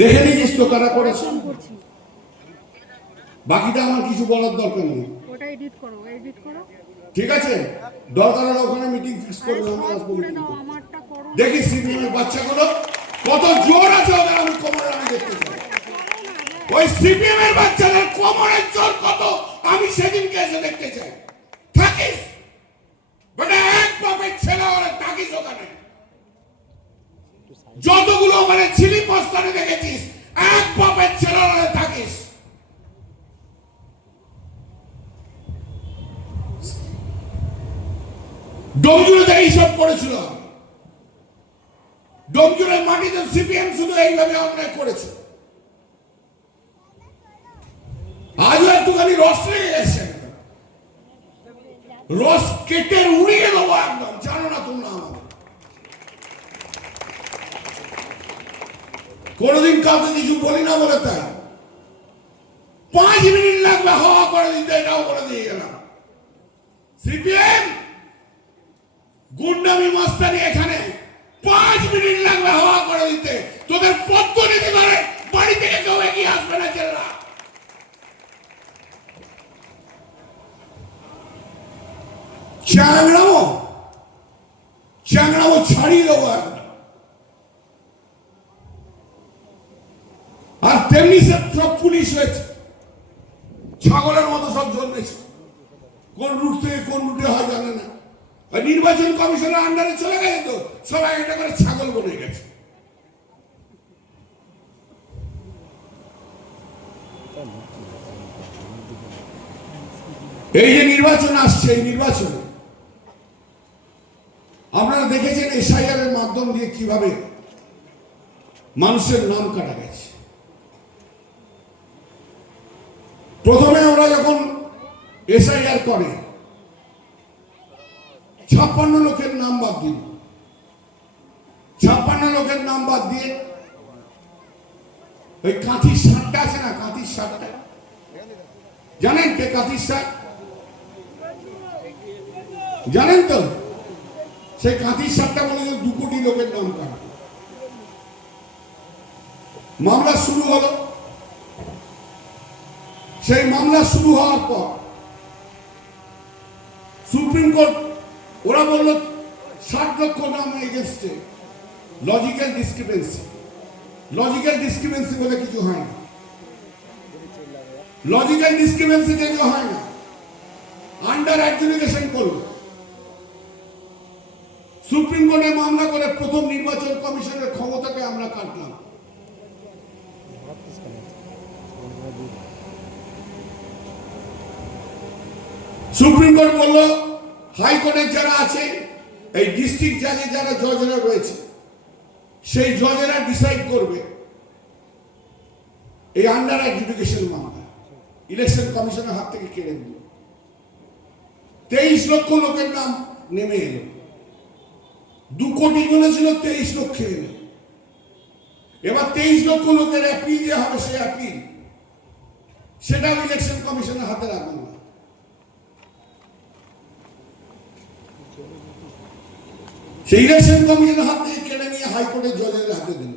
দেখে নিয়েছিস তো কারা করেছে, বাকিটা আমার কিছু বলার দরকার নেই। ওটা এডিট করো, এডিট করো। ঠিক আছে, দরকার হলে ওখানে মিটিং ফিক্স করে আমি আসবো। আমারটা করো। দেখি সিপিএম এর বাচ্চাগুলো কত জোর আছে ওদের, আমি কোমরে আমি দেখতে চাই। ওই সিপিএম এর বাচ্চাদের কোমরের জোর কত আমি সেদিনকে এসে দেখতে চাই। থাকিস বেটা, এক বাপের ছেলে ওরা, থাকিস ওখানে। যতগুলো ওখানে ছিলি প্রস্তানে দেখেছিস, এক বাপের ছেলে ওরা, থাকিস। ডোমজুড়ে এইসব করেছিল, ডোমজুড়ের মাটিতে সিপিএম শুধু এইভাবে অন্যায় করেছে। আজও একটুখানি রস লেগে গেছে, রস কেটে উড়িয়ে দেবো একদম। জানো না তোমরা আমাদের কোনদিন কাউকে কিছু বলি না বলে তাই 5 মিনিট লাগবে হাওয়া করে দিতে, এটাও করে দিয়ে গেলাম। সিপিএম গুন্ডামি মাস্তানি এখানে 5 মিনিট লাগবে হাওয়া করে দিতে। তোদের পদ্ধতি ধরে বাড়ি থেকে কেউ এগিয়ে আসবে না ছেলেরা। চ্যাংড়ামো ছাড়িয়ে দেবো একদম। আর তেমনি সব পুলিশ হয়েছে, ছাগলের মতো সব জন্মেছে, কোন রুট থেকে কোন রুটে হয় জানে না। নির্বাচন কমিশনের আন্ডারে চলে গেছে তো সবাই এটা করে ছাগল বনে গেছে। এই যে নির্বাচন আসছে, এই নির্বাচনে আপনারা দেখেছেন এসআইআর এর মাধ্যম দিয়ে কিভাবে মানুষের নাম কাটা গেছে। প্রথমে ওরা যখন এসআইআর করে 56 লোকের নাম বাদ দিল। 56 লোকের নাম বাদ দিয়ে ওই কাঁথির সারটা আছে না, কাঁথির সারটা জানেন কে? কাঁথির সার জানেন তো? সেই কাঁথির সারটা বলে 2 কোটি লোকের নাম কাটা। মামলা শুরু হলো। সেই মামলা শুরু হওয়ার পর সুপ্রিম কোর্ট ওরা বলল 60 লক্ষ নাম এগেন্স্টে লজিক্যাল ডিসক্রিপেন্সি। লজিক্যাল ডিসক্রিপেন্সি বলে কিছু হয় না, লজিক্যাল ডিসক্রিপেন্সি কিছু হয় না। আন্ডার অ্যাডজুডিকেশন করলো। সুপ্রিম কোর্টে মামলা করে প্রথম নির্বাচন কমিশনের ক্ষমতাকে আমরা কাটলাম। সুপ্রিম কোর্ট বলল হাইকোর্টের যারা আছে, এই ডিস্ট্রিক্ট জাজে যারা জজরা রয়েছে, সেই জজেরা ডিসাইড করবে এই আন্ডার অ্যাডজুডিকেশন মামলা ইলেকশন কমিশনের হাত থেকে কেড়ে দিল। 23 লক্ষ লোকের নাম নেমে এলো। 2 কোটি বলেছিল, 23 লক্ষে এলো। এবার 23 লক্ষ লোকের অ্যাপিল যে হবে, সেই অ্যাপিল সেটাও ইলেকশন কমিশনের হাতে রাখবে না। সেই ইলেকশন কমিশনের হাত থেকে কেড়ে নিয়ে হাইকোর্টের জজের হাতে দিল।